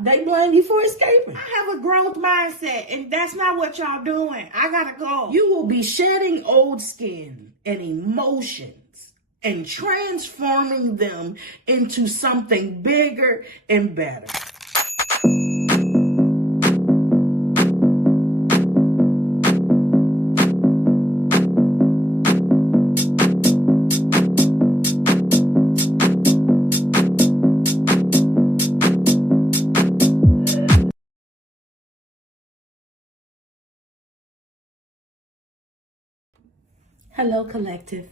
They blame you for escaping. I have a growth mindset, and that's not what y'all doing. I gotta go. You will be shedding old skin and emotions and transforming them into something bigger and better. Hello, collective.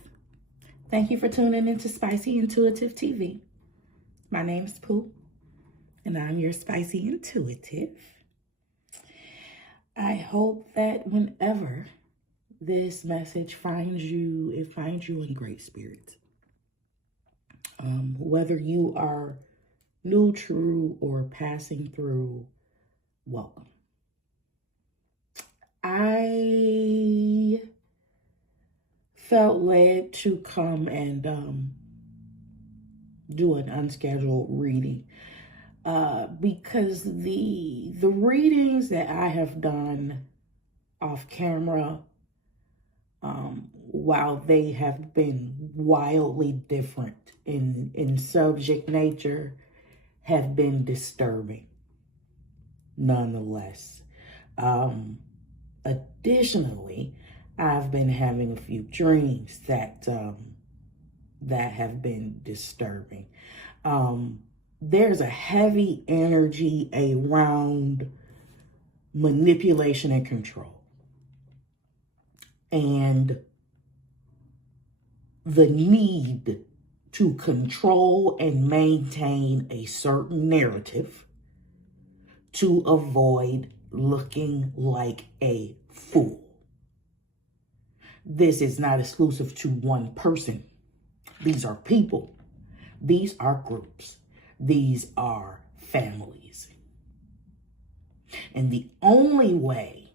Thank you for tuning into SpicyIntuitiveTV. My name is Pooh, and I'm your Spicy Intuitive. I hope that whenever this message finds you, it finds you in great spirits. Whether you are new, true, or passing through, welcome. I felt led to come and do an unscheduled reading because the readings that I have done off camera, while they have been wildly different in subject nature, have been disturbing nonetheless. Additionally, I've been having a few dreams that have been disturbing. There's a heavy energy around manipulation and control. And the need to control and maintain a certain narrative to avoid looking like a fool. This is not exclusive to one person. These are people. These are groups. These are families. And the only way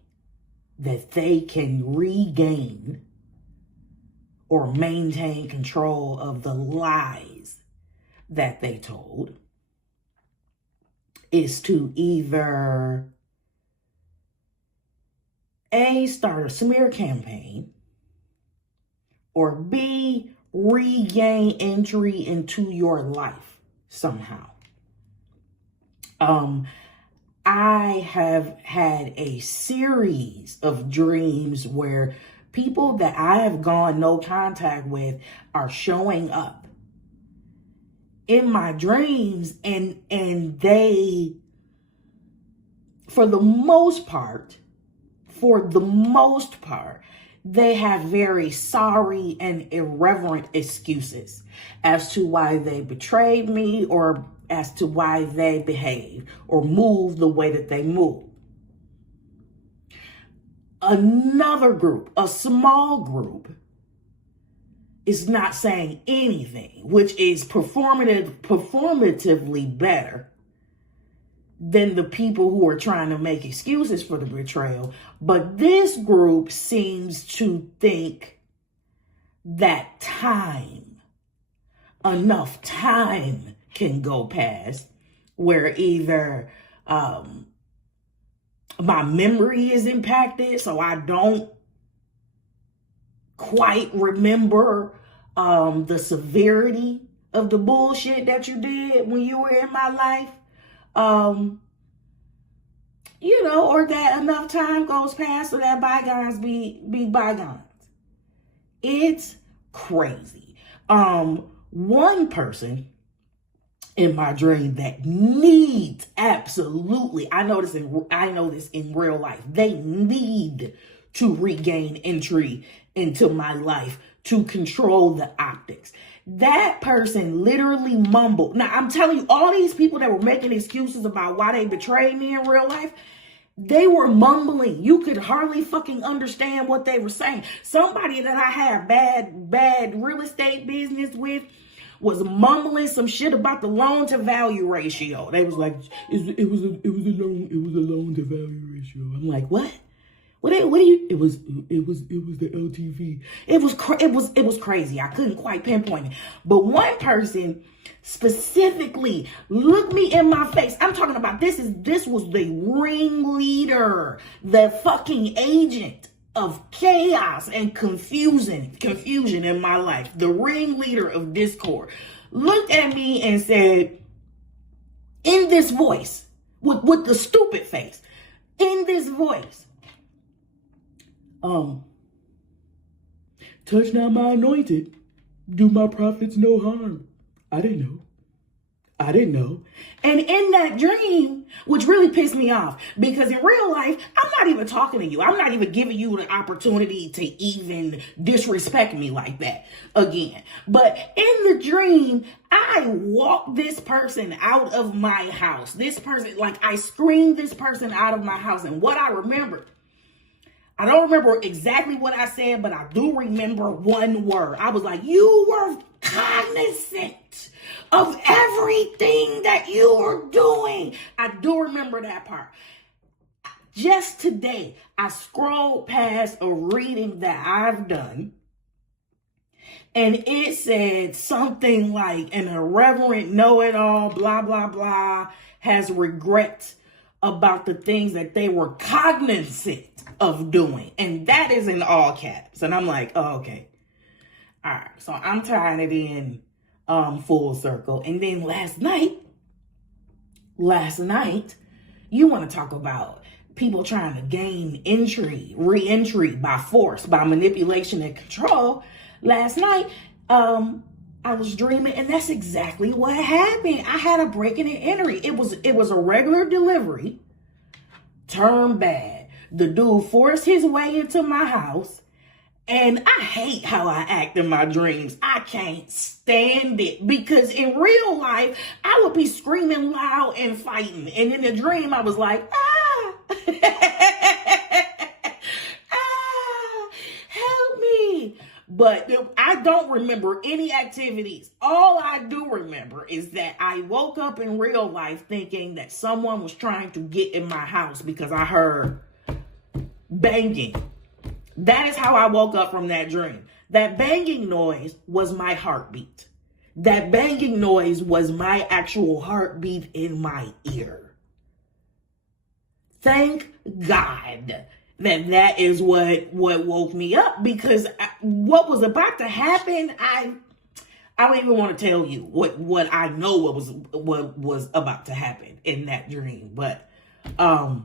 that they can regain or maintain control of the lies that they told is to either A, start a smear campaign, or B, regain entry into your life somehow. I have had a series of dreams where people that I have gone no contact with are showing up in my dreams, and they, for the most part, they have very sorry and irreverent excuses as to why they betrayed me or as to why they behaved or moved the way that they moved. Another group, a small group, is not saying anything, which is performatively better than the people who are trying to make excuses for the betrayal. But this group seems to think that enough time can go past where either my memory is impacted, so I don't quite remember the severity of the bullshit that you did when you were in my life. Or that enough time goes past so that bygones be bygones. It's crazy. One person in my dream that needs absolutely, I know this in real life, they need to regain entry into my life to control the optics. That person literally mumbled. Now, I'm telling you, all these people that were making excuses about why they betrayed me in real life, they were mumbling. You could hardly fucking understand what they were saying. Somebody that I had bad real estate business with was mumbling some shit about the loan to value ratio. They was like, it was a loan to value ratio. I'm like, what? What do you? It was the LTV. It was crazy. I couldn't quite pinpoint it. But one person specifically looked me in my face. I'm talking about this was the ringleader, the fucking agent of chaos and confusion in my life. The ringleader of discord looked at me and said, in this voice, with the stupid face, in this voice, touch not my anointed, do my prophets no harm. I didn't know. And in that dream, which really pissed me off, because in real life, I'm not even talking to you. I'm not even giving you the opportunity to even disrespect me like that again. But in the dream, I walked this person out of my house. This person, like I screamed this person out of my house. And what I remember, I don't remember exactly what I said, but I do remember one word. I was like, you were cognizant of everything that you were doing. I do remember that part. Just today, I scrolled past a reading that I've done, and it said something like an irreverent know-it-all, blah, blah, blah, has regrets about the things that they were cognizant of doing. And that is in all caps. And I'm like, oh, okay. All right. So I'm tying it in full circle. And then last night, you want to talk about people trying to gain re-entry by force, by manipulation and control. Last night, I was dreaming, and that's exactly what happened. I had a breaking and entry. It was a regular delivery, turned bad. The dude forced his way into my house, and I hate how I act in my dreams. I can't stand it, because in real life, I would be screaming loud and fighting. And in the dream, I was like, help me. But I don't remember any activities. All I do remember is that I woke up in real life thinking that someone was trying to get in my house because I heard banging. That is how I woke up from that dream. That banging noise was my heartbeat. That banging noise was my actual heartbeat in my ear. Thank God that is what woke me up, because what was about to happen, I don't even want to tell you what I know what was about to happen in that dream. But the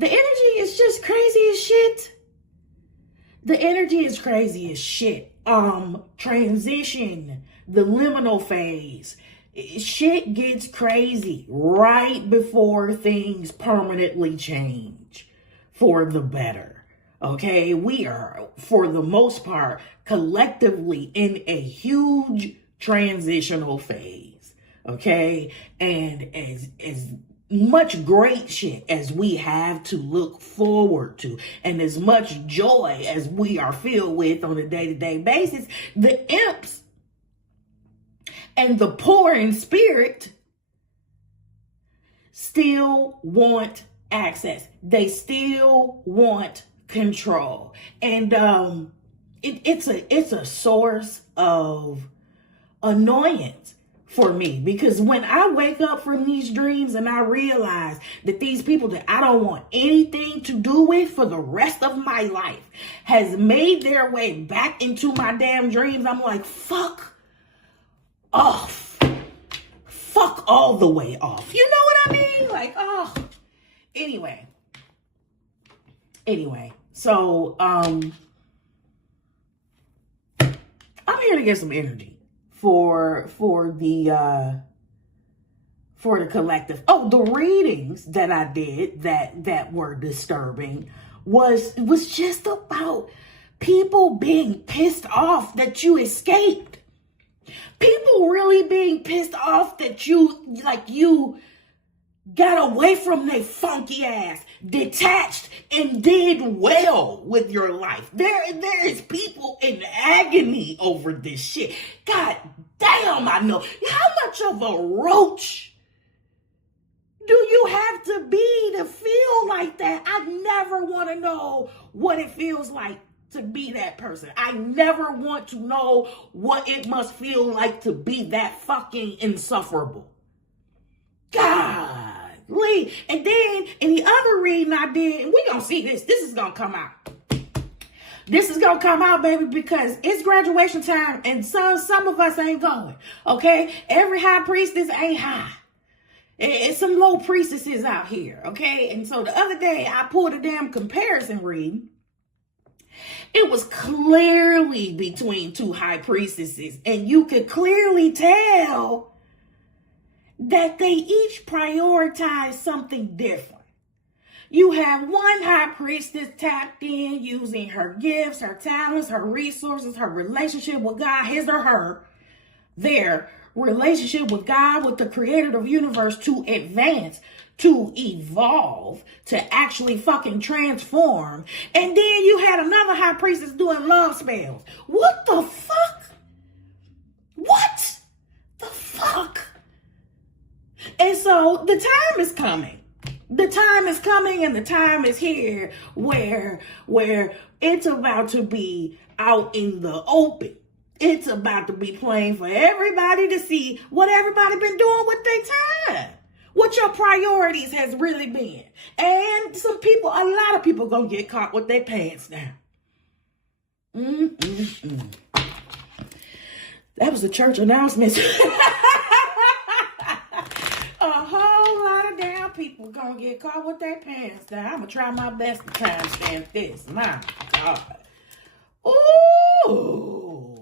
energy is just crazy as shit. The energy is crazy as shit. Transition, the liminal phase. Shit gets crazy right before things permanently change for the better. Okay, we are, for the most part, collectively in a huge transitional phase. Okay, and as much great shit as we have to look forward to, and as much joy as we are filled with on a day-to-day basis, the imps and the poor in spirit still want access. They still want control. And it's a source of annoyance for me, because when I wake up from these dreams and I realize that these people that I don't want anything to do with for the rest of my life has made their way back into my damn dreams, I'm like, fuck off. Fuck all the way off. You know what I mean? Like, oh. Anyway. So, I'm here to get some energy for the collective. Oh, the readings that I did that were disturbing was just about people being pissed off that you escaped. People really being pissed off that you got away from their funky ass, detached, and did well with your life. There is people in agony over this shit. God damn, I know. How much of a roach do you have to be to feel feel like that. I never want to know what it feels like to be that person. I never want to know what it must feel like to be that fucking insufferable. Golly. And then in the other reading I did, and we gonna see this. This is gonna come out. This is gonna come out, baby, because it's graduation time and some of us ain't going. Okay? Every high priestess ain't high. It's some low priestesses out here, okay? And so the other day I pulled a damn comparison reading. It was clearly between two high priestesses, and you could clearly tell that they each prioritize something different. You have one high priestess tapped in using her gifts, her talents, her resources, her relationship with God, his or her, their relationship with God, with the creator of the universe, to advance, to evolve, to actually fucking transform. And then you had another high priestess doing love spells. What the fuck? What the fuck? And so the time is coming. The time is coming and the time is here where it's about to be out in the open. It's about to be plain for everybody to see what everybody been doing with their time. What your priorities has really been. And some people, a lot of people gonna get caught with their pants down. That was a church announcement. A whole lot of damn people gonna get caught with their pants down. I'm gonna try my best to time stamp this. My God. Ooh.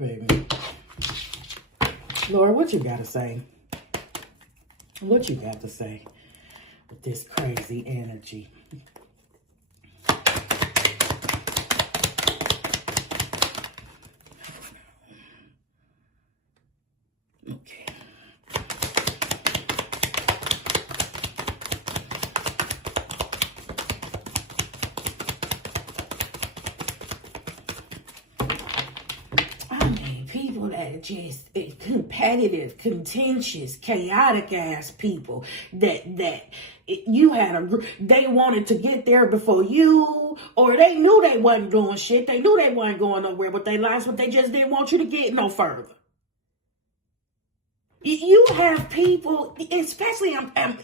Baby. Lord, what you gotta say? What you got to say with this crazy energy? Okay. People that are just competitive, contentious, chaotic ass people that you had they wanted to get there before you, or they knew they wasn't doing shit. They knew they wasn't going nowhere with their lives, but they just didn't want you to get no further. You have people, especially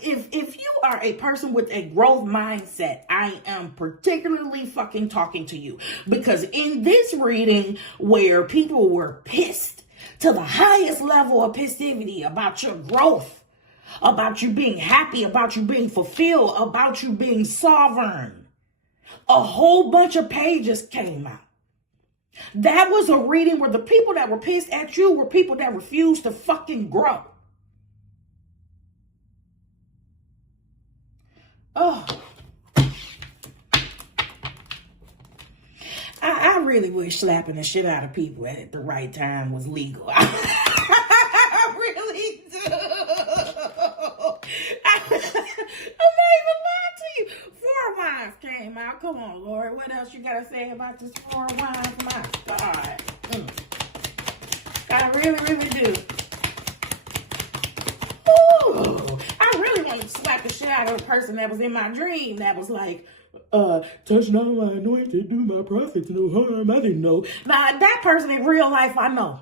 if you are a person with a growth mindset, I am particularly fucking talking to you. Because in this reading where people were pissed to the highest level of passivity about your growth, about you being happy, about you being fulfilled, about you being sovereign, a whole bunch of pages came out. That was a reading where the people that were pissed at you were people that refused to fucking grow. Oh. I really wish slapping the shit out of people at the right time was legal. I really do. I'm not even lying to you. 4 Wines came out. Come on, Lord. What else you got to say about this 4 Wines? My God. I really do. Ooh. I really wanted to slap the shit out of the person that was in my dream that was like, touch not my anointed, do my prophets no harm. I didn't know. Now, that person in real life, I know.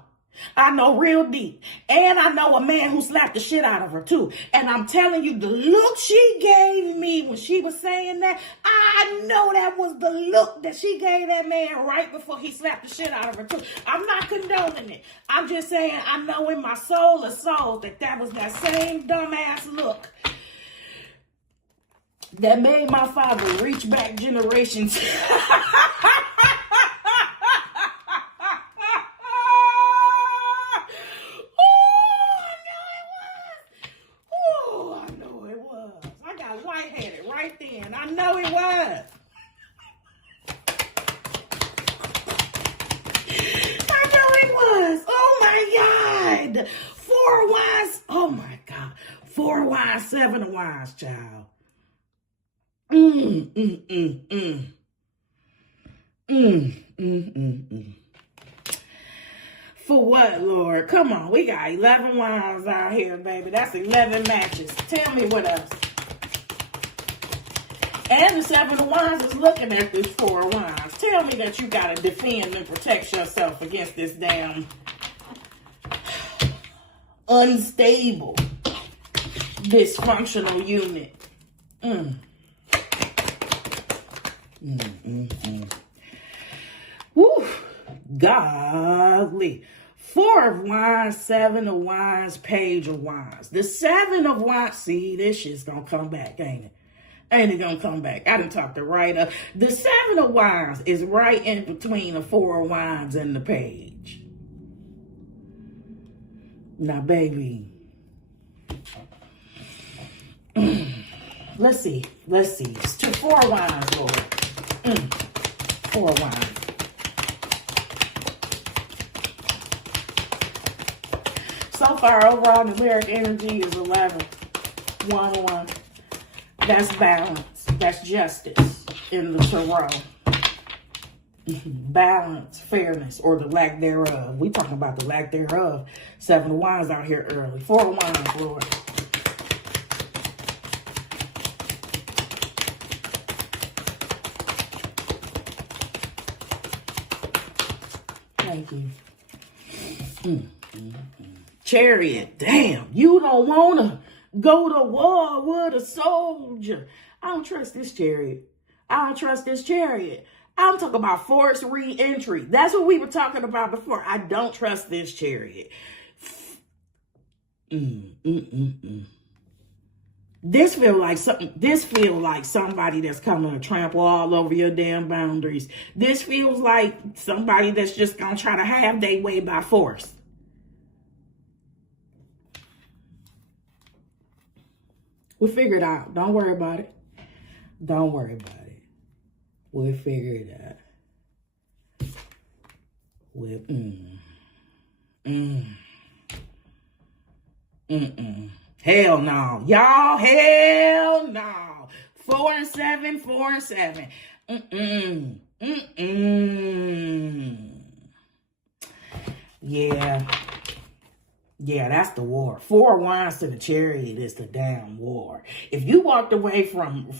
I know real deep. And I know a man who slapped the shit out of her too. And I'm telling you, the look she gave me when she was saying that, I know that was the look that she gave that man right before he slapped the shit out of her too. I'm not condoning it. I'm just saying, I know in my soul of souls that was that same dumbass look that made my father reach back generations. Right then. I know it was. I know it was. Oh my God. 4 Wines. Oh my God. 4 Wines, 7 of Wines, child. Mm, mm, mm, mm. Mm, mm, mm, mm. For what, Lord? Come on, we got 11 wands out here, baby. That's 11 matches. Tell me what else. And the 7 of Wands is looking at this 4 of Wands. Tell me that you got to defend and protect yourself against this damn unstable, dysfunctional unit. Mm. Mm, mm, mm. Woo. Godly. 4 of Wands, 7 of Wands, Page of Wands. The 7 of Wands, see, this shit's gonna come back, ain't it? Ain't it gonna come back? I done talked it right up. The 7 of Wands is right in between the 4 of Wands and the Page. Now, baby. Let's see. It's 4 of Wands, Lord. 4 of Wands. So far, overall numeric energy is 11. 1-1. That's balance. That's justice in the tarot. Balance, fairness, or the lack thereof. We talking about the lack thereof. 7 of Wands out here early. 4 of Wands, Lord. Thank you. Chariot, damn, you don't want to go to war with a soldier. I don't trust this chariot. I'm talking about forced re-entry. That's what we were talking about before. I don't trust this chariot. This feel like somebody that's coming to trample all over your damn boundaries. This feels like somebody that's just going to try to have their way by force. We'll figure it out. Don't worry about it. We'll figure it out. Hell no. Y'all, hell no. 4 and 7. Yeah, that's the war. 4 of Wands to the Chariot is the damn war. If you walked away from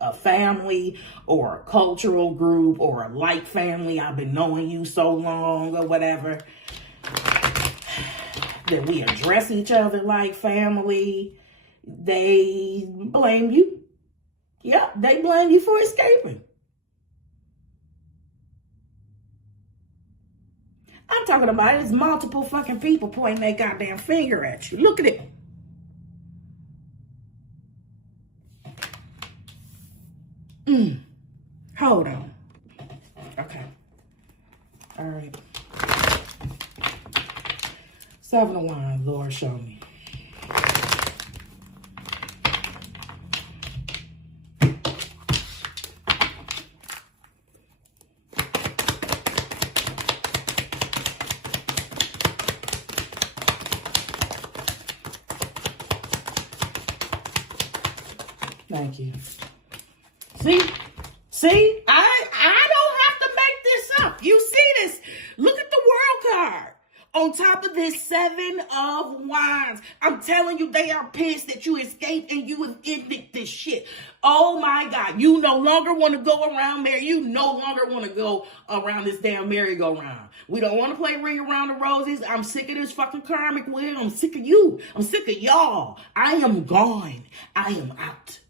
a family or a cultural group or a like family, I've been knowing you so long or whatever, that we address each other like family, they blame you. Yep, they blame you for escaping. I'm talking about it's multiple fucking people pointing their goddamn finger at you. Look at it. Hold on. Okay. All right. 7 of Wands, Lord, show me. Thank you. See, I don't have to make this up. You see this? Look at the world card. On top of this 7 of Wands. I'm telling you, they are pissed that you escaped and you have ended this shit. Oh my God. You no longer want to go around there. You no longer want to go around this damn merry-go-round. We don't want to play Ring Around the Roses. I'm sick of this fucking karmic wheel. I'm sick of you. I'm sick of y'all. I am gone. I am out.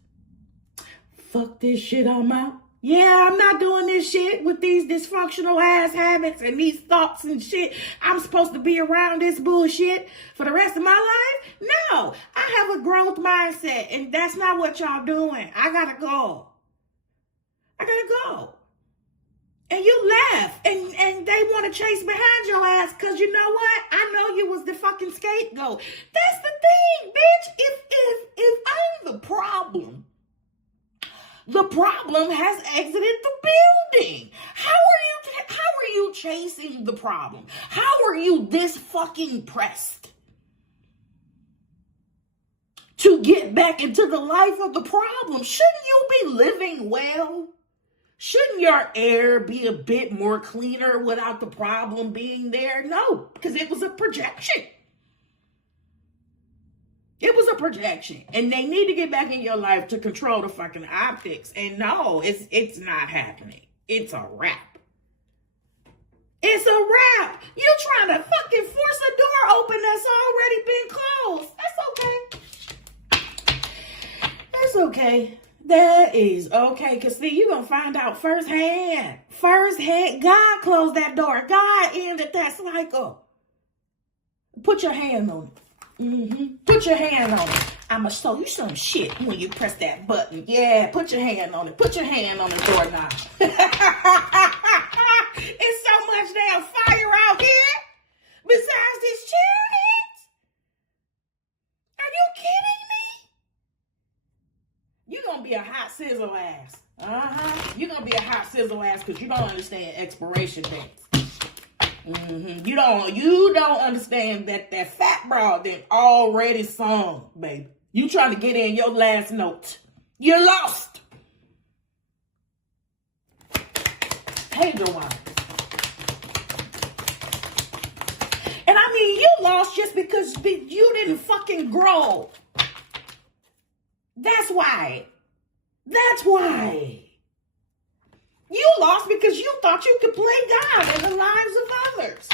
Fuck this shit, I'm out. Yeah, I'm not doing this shit with these dysfunctional ass habits and these thoughts and shit. I'm supposed to be around this bullshit for the rest of my life? No, I have a growth mindset and that's not what y'all doing. I gotta go. And you laugh and they want to chase behind your ass because you know what? I know you was the fucking scapegoat. That's the thing, bitch. If I'm the problem, the problem has exited the building. How are you chasing the problem? How are you this fucking pressed to get back into the life of the problem. Shouldn't you be living well? Shouldn't your air be a bit more cleaner without the problem being there? No, because it was a projection. It was a projection. And they need to get back in your life to control the fucking optics. And no, it's not happening. It's a wrap. It's a wrap. You're trying to fucking force a door open that's already been closed. That's okay. That's okay. That is okay. Because see, you're going to find out firsthand. Firsthand. God closed that door. God ended that cycle. Put your hand on it. Put your hand on it. I'ma show you some shit when you press that button. Yeah, put your hand on it. Put your hand on the doorknob. It's so much damn fire out here. Besides this chair hit. Are you kidding me? You're gonna be a hot sizzle ass. You're gonna be a hot sizzle ass because you don't understand expiration dates. You don't understand that fat broad then already sung, baby. You trying to get in your last note. You're lost. Hey, Joanne. And I mean, you lost just because you didn't fucking grow. That's why. That's why. You lost because you thought you could play God in the lives of others.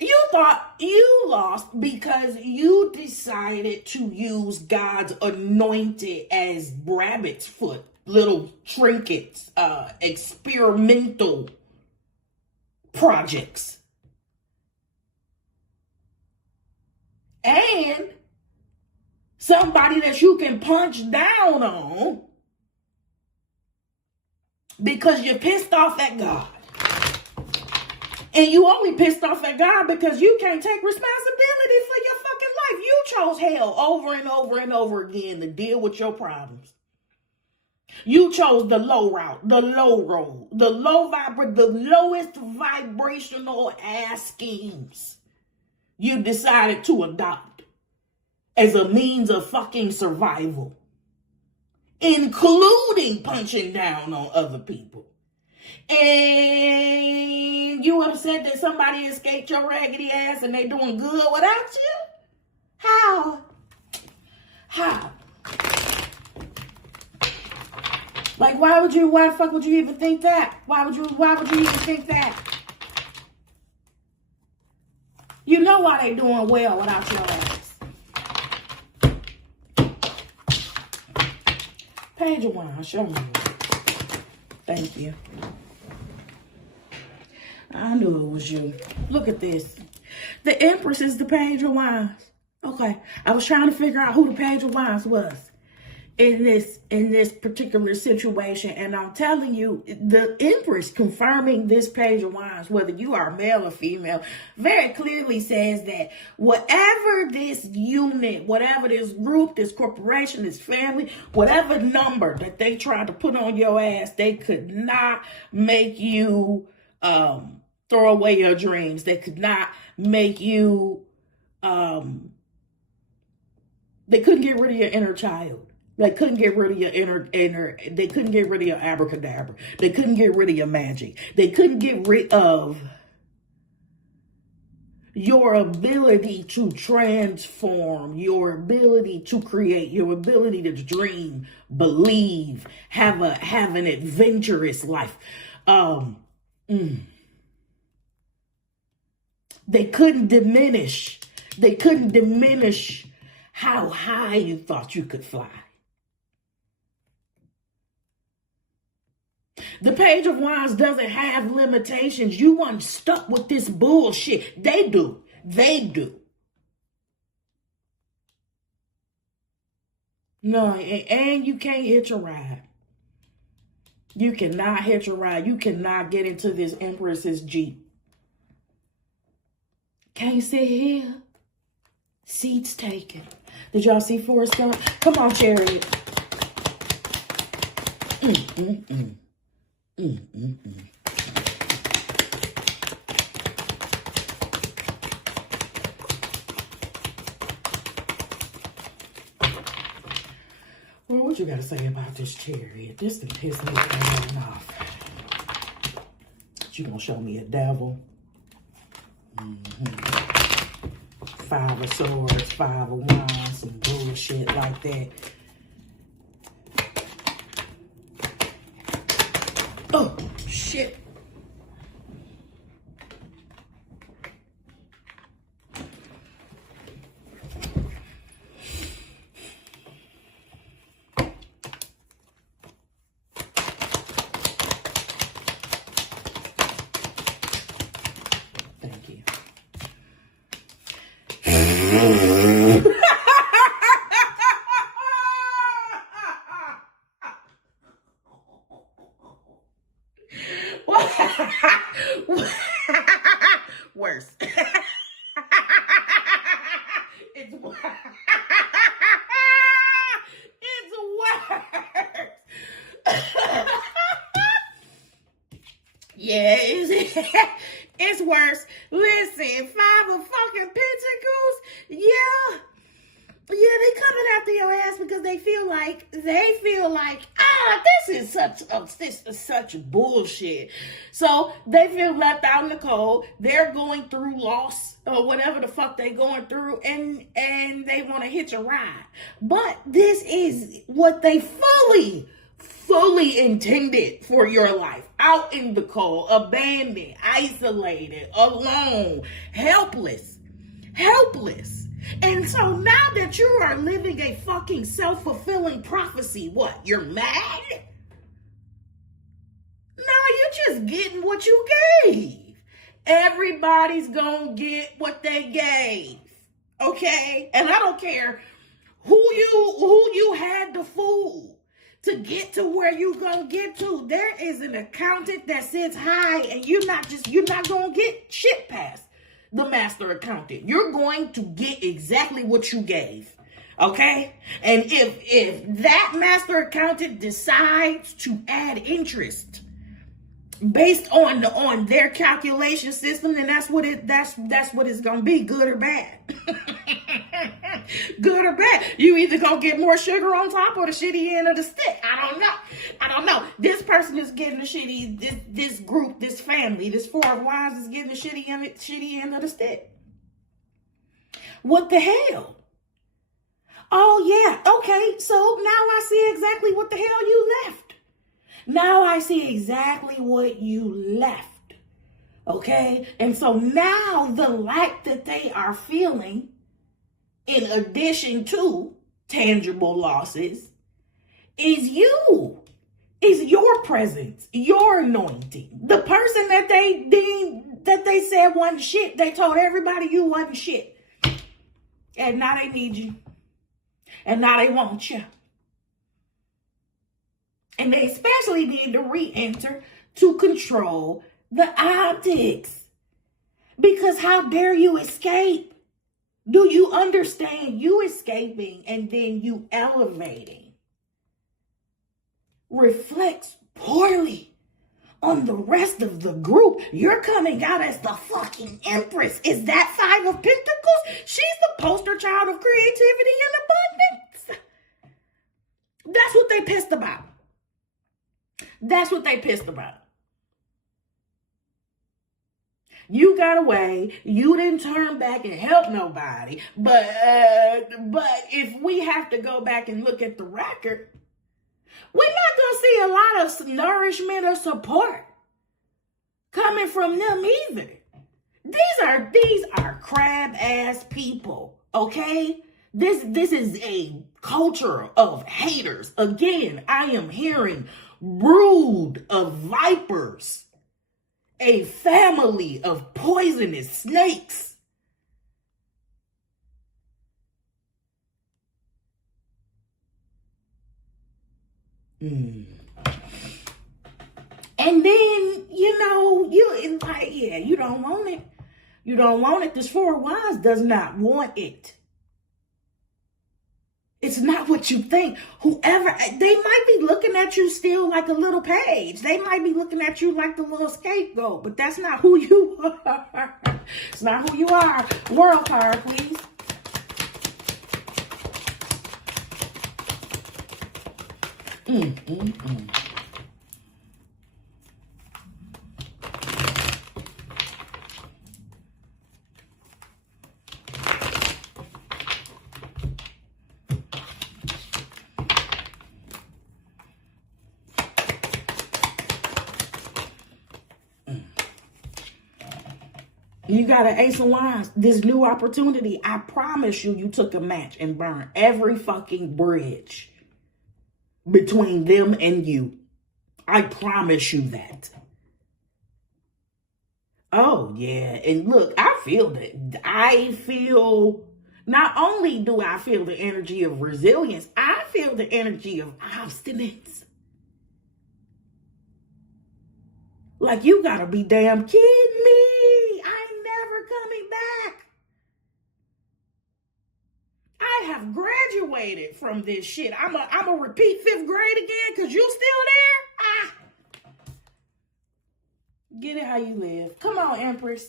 You thought you lost because you decided to use God's anointed as rabbit's foot, little trinkets, experimental projects. And somebody that you can punch down on because you're pissed off at God. And you only pissed off at God because you can't take responsibility for your fucking life. You chose hell over and over and over again to deal with your problems. You chose the low route, the low road, the lowest vibrational ass schemes you decided to adopt as a means of fucking survival, including punching down on other people. And you upset that somebody escaped your raggedy ass and they doing good without you? How? Like, why the fuck would you even think that? Why would you even think that? You know why they doing well without your ass. Page 1, show me. Thank you. I knew it was you. Look at this. The Empress is the Page of Wands. Okay. I was trying to figure out who the Page of Wands was in this particular situation. And I'm telling you, the Empress confirming this Page of Wands, whether you are male or female, very clearly says that whatever this unit, whatever this group, this corporation, this family, whatever number that they tried to put on your ass, they could not make you throw away your dreams. They could not make you, they couldn't get rid of your inner child. They couldn't get rid of your they couldn't get rid of your abracadabra. They couldn't get rid of your magic. They couldn't get rid of your ability to transform, your ability to create, your ability to dream, believe, have an adventurous life. They couldn't diminish how high you thought you could fly. The Page of Wands doesn't have limitations. You weren't stuck with this bullshit. They do. No, and you can't hitch a ride. You cannot hitch a ride. You cannot get into this Empress's Jeep. Can't sit here. Seats taken. Did y'all see Forrest Gump? Come on, Chariot. Well, what you got to say about this chariot? This can piss me off. You gonna show me a devil? Five of swords, five of wands, some bullshit like that. Oh, shit. Thank you. Worse. It's worse. It's worse. Yeah, it's worse. Listen, five of fucking pentacles. Yeah. Yeah, they coming after your ass because they feel like this is such bullshit. So they feel left out in the cold. They're going through loss or whatever the fuck they going through, and they want to hitch a ride. But this is what they fully intended for your life. Out in the cold, abandoned, isolated, alone, helpless. And so now that you are living a fucking self-fulfilling prophecy, what? You're mad? No, you're just getting what you gave. Everybody's gonna get what they gave. Okay? And I don't care who you had to fool to get to where you gonna get to. There is an accountant that sits high, and you're not gonna get shit past the master accountant. You're going to get exactly what you gave. Okay? And if that master accountant decides to add interest based on their calculation system, then that's what it's gonna be, good or bad. Good or bad. You either gonna get more sugar on top or the shitty end of the stick. I don't know. This person is getting the shitty, this group, this family, this four of wands is getting the shitty end of the stick. What the hell? Oh yeah, okay, so now I see exactly what the hell you left. Now I see exactly what you left. Okay? And so now the lack that they are feeling, in addition to tangible losses, is you. Is your presence, your anointing. The person that they said wasn't shit, they told everybody you wasn't shit. And now they need you. And now they want you. And they especially need to re-enter to control the optics. Because how dare you escape? Do you understand you escaping and then you elevating reflects poorly on the rest of the group? You're coming out as the fucking empress. Is that Five of Pentacles? She's the poster child of creativity and abundance. That's what they pissed about. That's what they pissed about. You got away. You didn't turn back and help nobody. But if we have to go back and look at the record, we're not going to see a lot of nourishment or support coming from them either. These are crab ass people, okay? This is a culture of haters. Again, I am hearing brood of vipers, a family of poisonous snakes. And then, you like, yeah, you don't want it. You don't want it. This Four of Wands does not want it. It's not what you think. Whoever, they might be looking at you still like a little page. They might be looking at you like the little scapegoat, but that's not who you are. It's not who you are. World card, please. Mm, mm, mm. You got an Ace of Wands. This new opportunity, I promise you, you took a match and burned every fucking bridge between them and you. I promise you that. Oh, yeah. And look, I feel that. I feel, not only do I feel the energy of resilience, I feel the energy of obstinance. Like, you gotta be damn kidding me. Coming back. I have graduated from this shit. I'm a repeat 5th grade again because you still there? Get it how you live. Come on, Empress.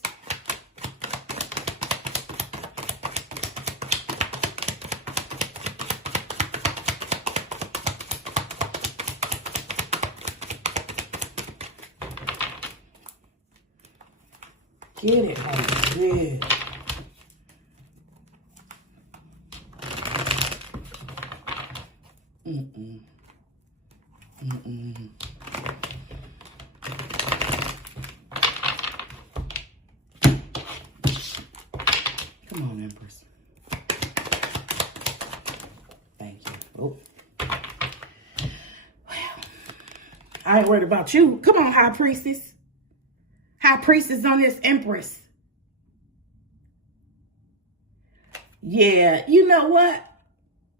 Get it how you live. Mm-mm. Mm-mm. Come on, Empress. Thank you. Oh. Well, I ain't worried about you. Come on, High Priestess. High Priestess on this Empress. Yeah, you know what?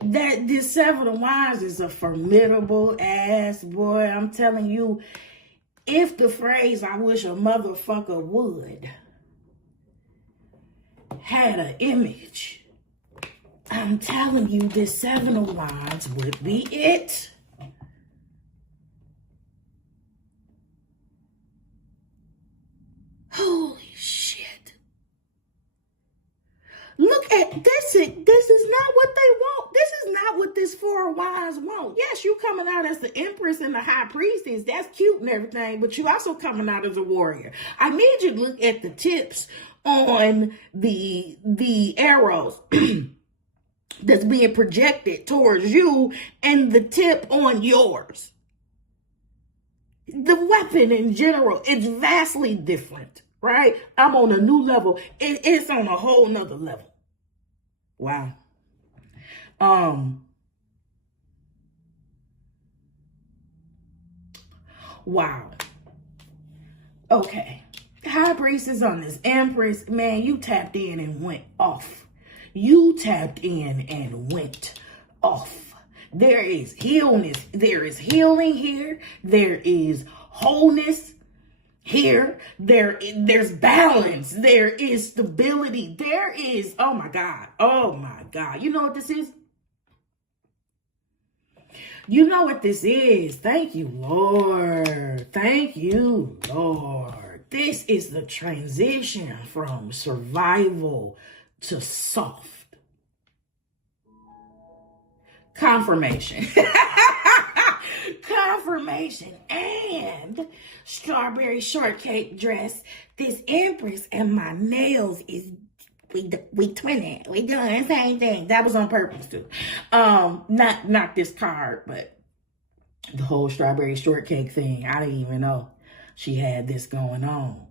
That this 7 of Wands is a formidable ass boy. I'm telling you, if the phrase "I wish a motherfucker would" had an image, I'm telling you, this 7 of Wands would be it. Holy shit. Look at this. This is not what they want. This is not what this 4 of Wands want. Yes, you coming out as the Empress and the High Priestess. That's cute and everything, but you also coming out as a warrior. I need you to look at the tips on the arrows that's being projected towards you and the tip on yours. The weapon in general, it's vastly different, right? I'm on a new level. It's on a whole nother level. Wow. Wow. Okay. High Priestess on this Empress. Man, you tapped in and went off. You tapped in and went off. There is healness. There is healing here. There is wholeness here. There's balance. There is stability. There is, oh my God. Oh my God. You know what this is? You know what this is. Thank you, Lord. Thank you, Lord. This is the transition from survival to soft. Confirmation. Confirmation. And strawberry shortcake dress. This Empress and my nails is we twinning. We doing the same thing. That was on purpose too. Not this card, but the whole strawberry shortcake thing. I didn't even know she had this going on.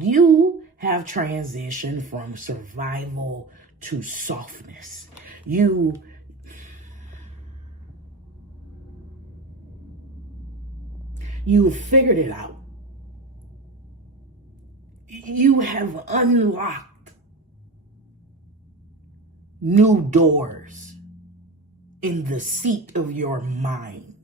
You have transitioned from survival to softness. You figured it out. You have unlocked new doors in the seat of your mind.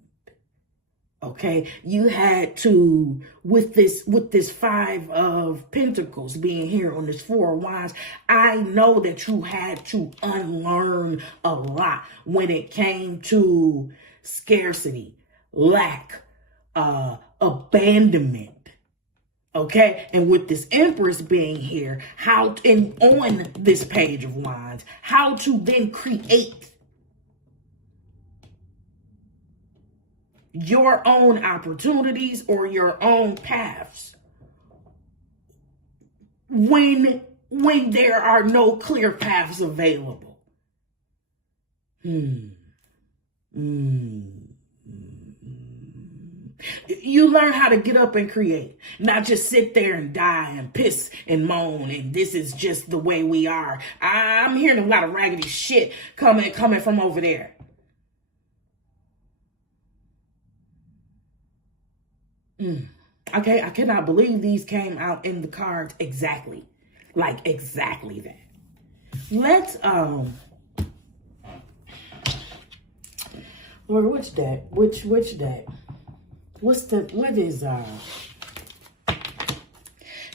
Okay, you had to, with this 5 of Pentacles being here on this 4 of Wands, I know that you had to unlearn a lot when it came to scarcity, lack, abandonment. Okay, and with this Empress being here, and on this page of Wands, how to then create your own opportunities or your own paths when there are no clear paths available. You learn how to get up and create, not just sit there and die and piss and moan and this is just the way we are. I'm hearing a lot of raggedy shit coming from over there. Okay, I cannot believe these came out in the cards exactly. Like exactly that. Let's Lord, which deck? Which deck? What is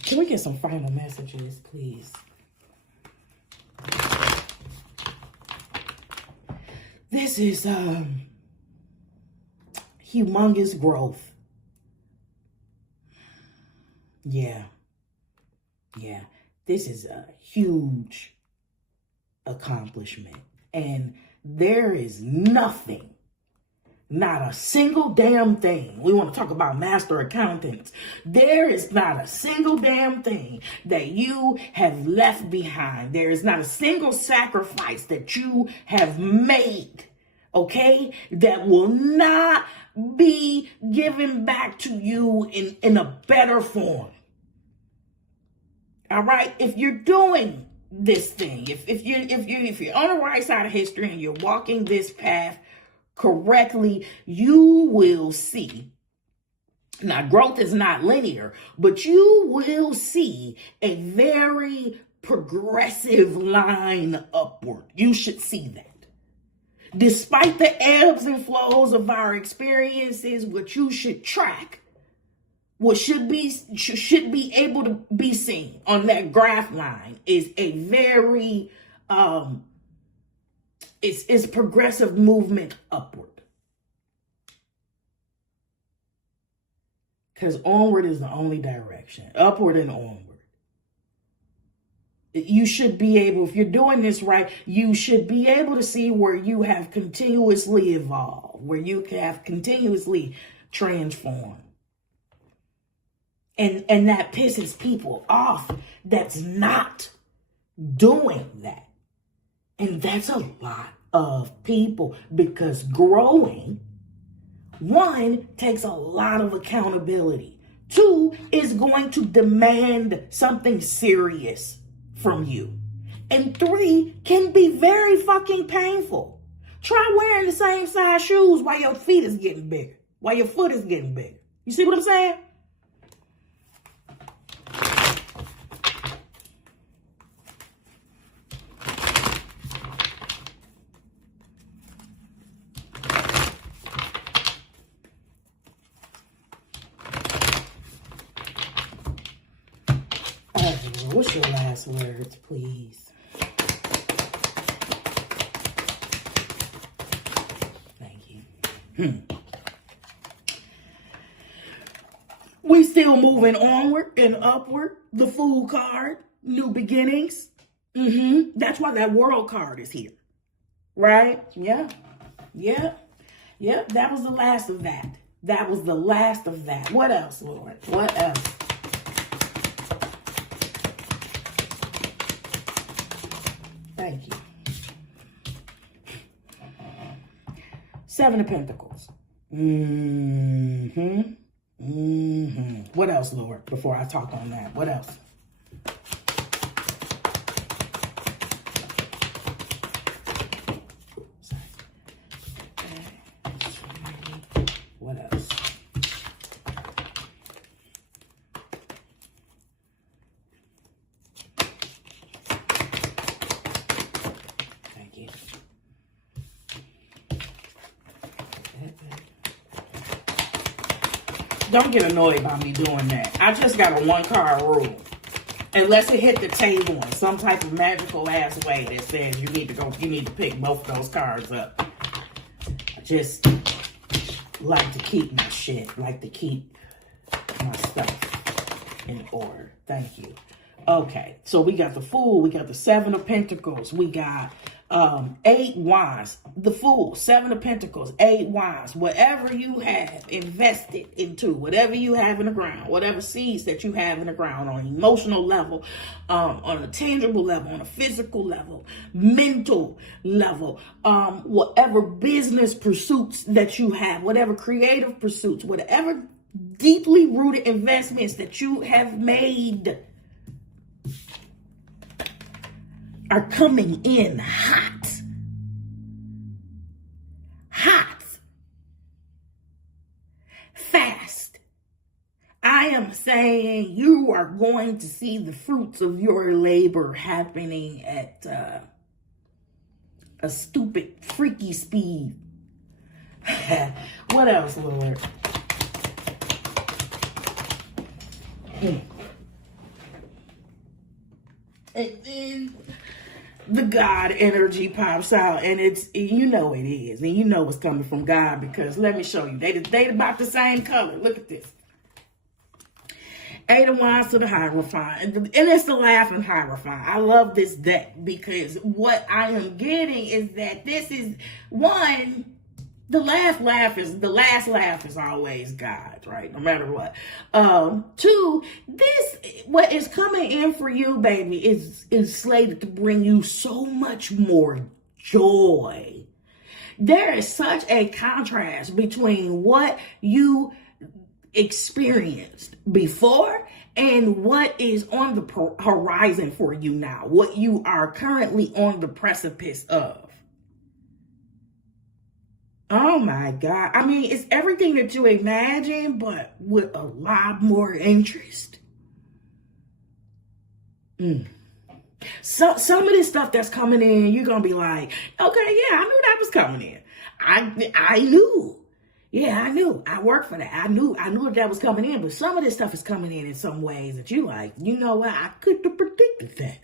can we get some final messages, please? This is humongous growth. Yeah. This is a huge accomplishment. And there is nothing, not a single damn thing. We want to talk about master accountants. There is not a single damn thing that you have left behind. There is not a single sacrifice that you have made, okay, that will not be given back to you in a better form. All right? If you're doing this thing, if you're on the right side of history and you're walking this path correctly, you will see. Now, growth is not linear, but you will see a very progressive line upward. You should see that. Despite the ebbs and flows of our experiences, what you should track, what should be able to be seen on that graph line is a very it's progressive movement upward. Because onward is the only direction. Upward and onward. You should be able, if you're doing this right, you should be able to see where you have continuously evolved, where you have continuously transformed. And that pisses people off that's not doing that. And that's a lot of people, because growing, one, takes a lot of accountability. Two, is going to demand something serious from you. And three, can be very fucking painful. Try wearing the same size shoes while your feet is getting bigger, while your foot is getting bigger. You see what I'm saying? What's your last words, please? Thank you. We still moving onward and upward. The Fool card, new beginnings. That's why that World card is here. Right? Yeah. That was the last of that. That was the last of that. What else, Lord? What else? Thank you. Seven of Pentacles. What else, Lord, before I talk on that? What else? What else? Thank you. Don't get annoyed by me doing that. I just got a one-card rule. Unless it hit the table in some type of magical ass way that says you need to pick both of those cards up. I just like to keep my shit, like to keep my stuff in order. Thank you. Okay, so we got the Fool, we got the Seven of Pentacles, we got 8 wands, the Fool, 7 of Pentacles, 8 wands. Whatever you have invested into, whatever you have in the ground, whatever seeds that you have in the ground on an emotional level, on a tangible level, on a physical level, mental level, whatever business pursuits that you have, whatever creative pursuits, whatever deeply rooted investments that you have made are coming in hot. Hot. Fast. I am saying you are going to see the fruits of your labor happening at a stupid, freaky speed. What else, Lord? And then the God energy pops out, and it's, you know it is, and you know it's coming from God, because let me show you, they about the same color. Look at this. 8 of Wands to the Hierophant, and it's the laughing Hierophant. I love this deck because what I am getting is that this is one. The last laugh is always God's, right? No matter what. 2, what is coming in for you, baby, is slated to bring you so much more joy. There is such a contrast between what you experienced before and what is on the horizon for you now, what you are currently on the precipice of. Oh my God. I mean, it's everything that you imagine, but with a lot more interest. So some of this stuff that's coming in, you're going to be like, okay, yeah, I knew that was coming in. I knew. Yeah, I knew. I worked for that. I knew that was coming in, but some of this stuff is coming in some ways that you like, you know what? I couldn't have predicted that.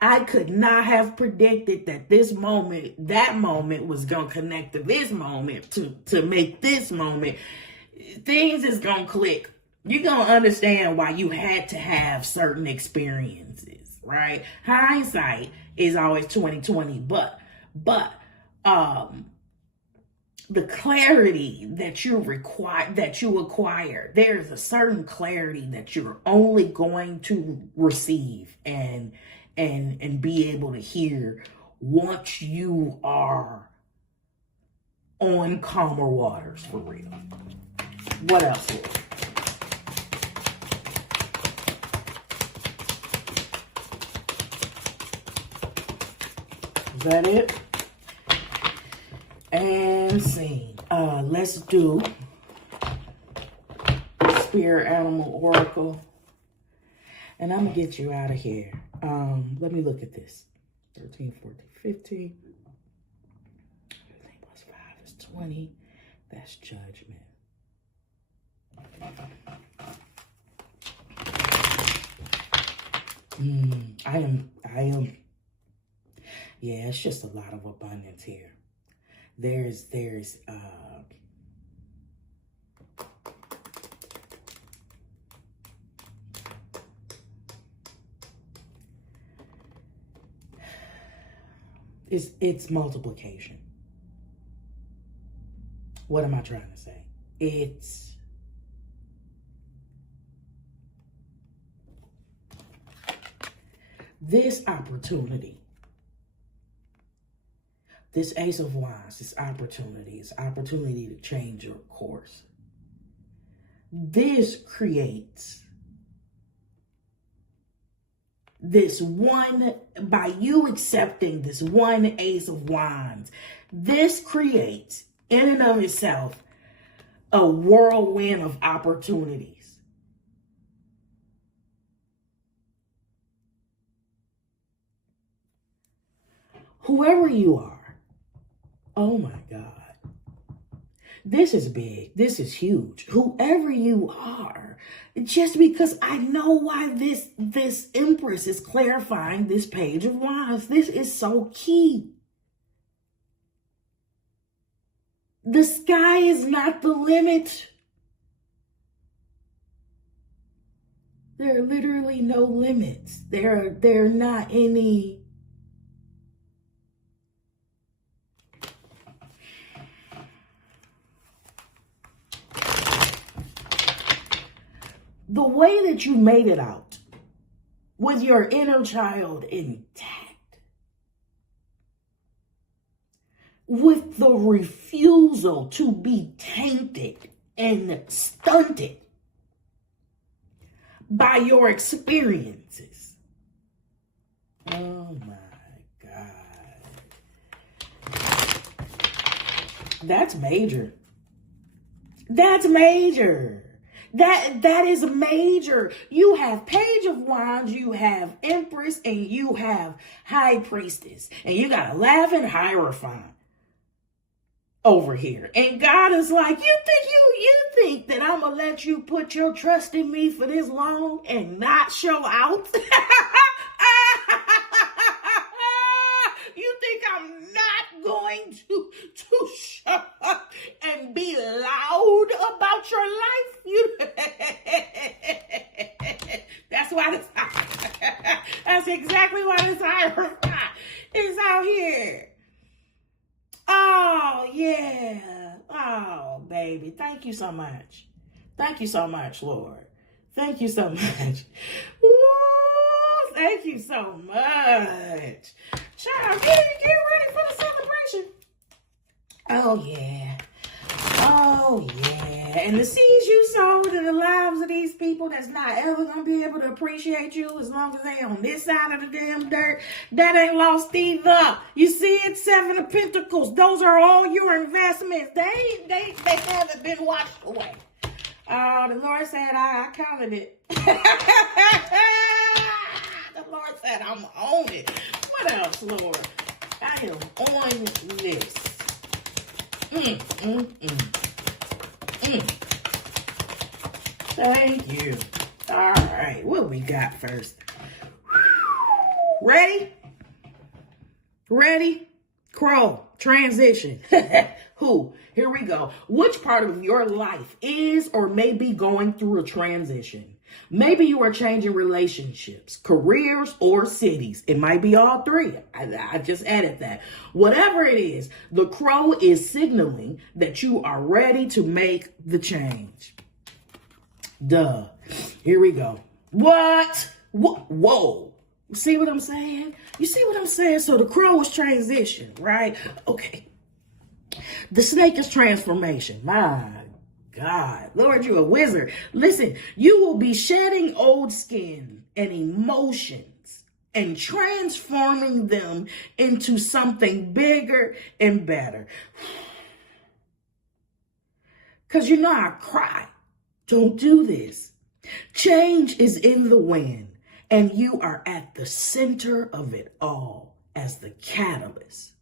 I could not have predicted that that moment was going to connect to this moment to make this moment. Things is going to click. You're going to understand why you had to have certain experiences, right? Hindsight is always 20/20, but the clarity that you acquire, there's a certain clarity that you're only going to receive and be able to hear once you are on calmer waters, for real. What else? Is that it? And scene. Let's do Spirit Animal Oracle. And I'm going to get you out of here. Let me look at this. 13, 14, 15. 15 plus 5 is 20. That's judgment. I am. Yeah, it's just a lot of abundance here. There's it's multiplication. What am I trying to say? It's this opportunity. This Ace of Wands, this opportunity to change your course. This creates this one, by you accepting this one Ace of Wands, this creates in and of itself a whirlwind of opportunities. Whoever you are, oh my God, this is big, this is huge. Whoever you are, just because I know why this Empress is clarifying this Page of Wands. This is so key. The sky is not the limit. There are literally no limits. There are not any the way that you made it out with your inner child intact, with the refusal to be tainted and stunted by your experiences. Oh my God. That's major. That's major. That is major. You have Page of Wands, you have Empress, and you have High Priestess. And you got a laughing Hierophant over here. And God is like, you think that I'm gonna let you put your trust in me for this long and not show out? You think I'm not going to show up and be loud about your life? That's why this that's exactly why this Hierophant is out here. Oh, yeah. Oh, baby. Thank you so much. Thank you so much, Lord. Thank you so much. Ooh, thank you so much. Child, get ready for the celebration. Oh, yeah. Oh, yeah. And the seeds you sowed in the lives of these people that's not ever going to be able to appreciate you as long as they on this side of the damn dirt, that ain't lost either. You see it? Seven of Pentacles. Those are all your investments. They haven't been washed away. The Lord said, I counted it. The Lord said, I'm on it. What else, Lord? I am on this. Thank you. All right, what we got first? Ready? Ready? Crow, transition. Who? Here we go. Which part of your life is or may be going through a transition? Maybe you are changing relationships, careers, or cities. It might be all three. I just added that. Whatever it is, the crow is signaling that you are ready to make the change. Duh. Here we go. What? Whoa. You see what I'm saying? You see what I'm saying? So the crow is transition, right? Okay. The snake is transformation. My God. Lord, you're a wizard. Listen, you will be shedding old skin and emotions and transforming them into something bigger and better. Because you know I cry. Don't do this. Change is in the wind, and you are at the center of it all as the catalyst.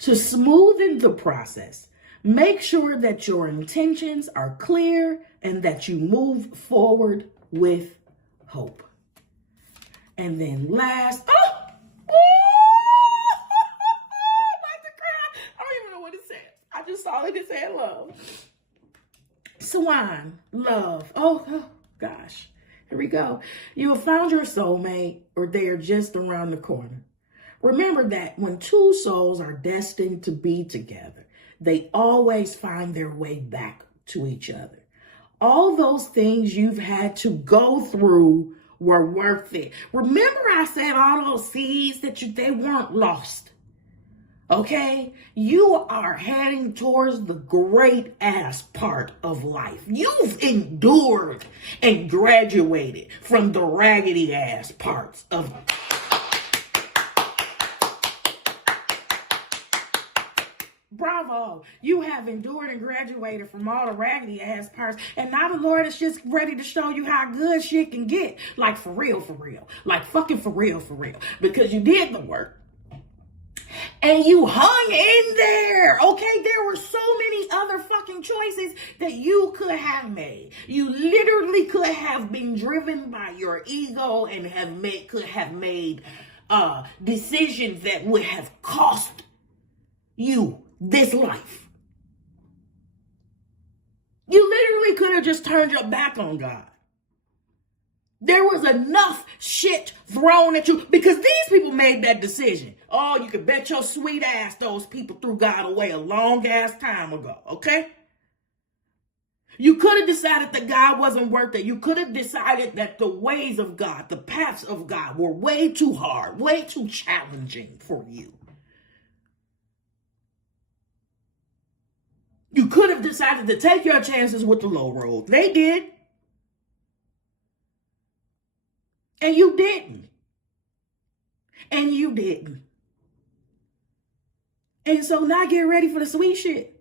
To smoothen the process, make sure that your intentions are clear and that you move forward with hope. And then last, I'm about to cry. I don't even know what it says. I just saw it said love. Swan, love. Oh gosh. Here we go. You have found your soulmate, or they are just around the corner. Remember that when two souls are destined to be together, they always find their way back to each other. All those things you've had to go through were worth it. Remember I said all those seeds that they weren't lost. Okay? You are heading towards the great ass part of life. You've endured and graduated from the raggedy ass parts of life. Bravo. You have endured and graduated from all the raggedy ass parts. And now the Lord is just ready to show you how good shit can get. Like for real, for real. Like fucking for real, for real. Because you did the work. And you hung in there. Okay, there were so many other fucking choices that you could have made. You literally could have been driven by your ego and could have made decisions that would have cost you this life. You literally could have just turned your back on God. There was enough shit thrown at you because these people made that decision. Oh, you can bet your sweet ass those people threw God away a long ass time ago, okay? You could have decided that God wasn't worth it. You could have decided that the ways of God, the paths of God were way too hard, way too challenging for you. You could have decided to take your chances with the low road. They did. And you didn't. And you didn't. And so now get ready for the sweet shit.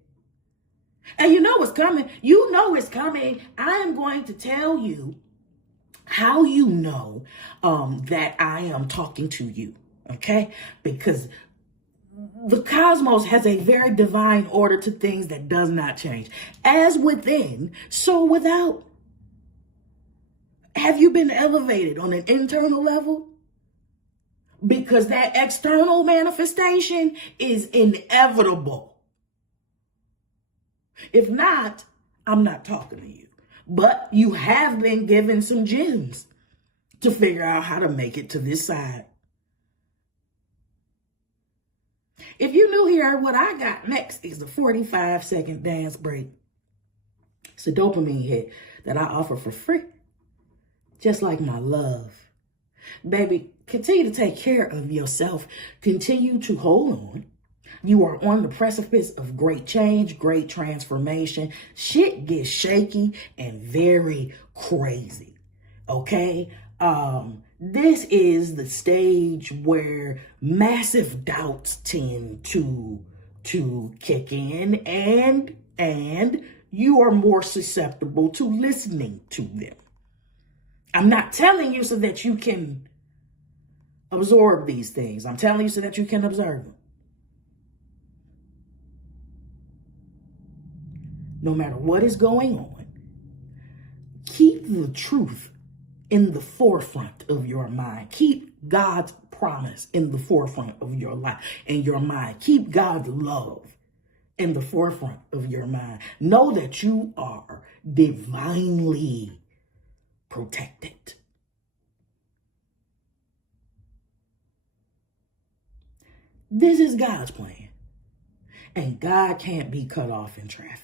And you know what's coming. You know it's coming. I am going to tell you how you know that I am talking to you. Okay? Because the cosmos has a very divine order to things that does not change. As within, so without. Have you been elevated on an internal level? Because that external manifestation is inevitable. If not, I'm not talking to you. But you have been given some gems to figure out how to make it to this side. If you're new here, what I got next is a 45-second dance break. It's a dopamine hit that I offer for free. Just like my love. Baby, continue to take care of yourself. Continue to hold on. You are on the precipice of great change, great transformation. Shit gets shaky and very crazy. Okay? This is the stage where massive doubts tend to kick in and you are more susceptible to listening to them. I'm not telling you so that you can absorb these things. I'm telling you so that you can observe them. No matter what is going on, keep the truth in the forefront of your mind. Keep God's promise in the forefront of your life and your mind. Keep God's love in the forefront of your mind. Know that you are divinely protected. This is God's plan. And God can't be cut off in traffic.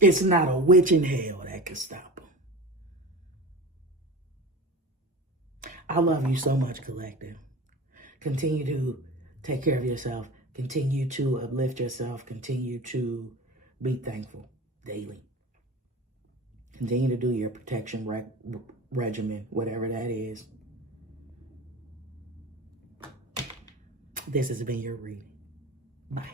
It's not a witch in hell that can stop him. I love you so much, collective. Continue to take care of yourself. Continue to uplift yourself. Continue to be thankful daily. Continue to do your protection regimen, whatever that is. This has been your reading. Bye.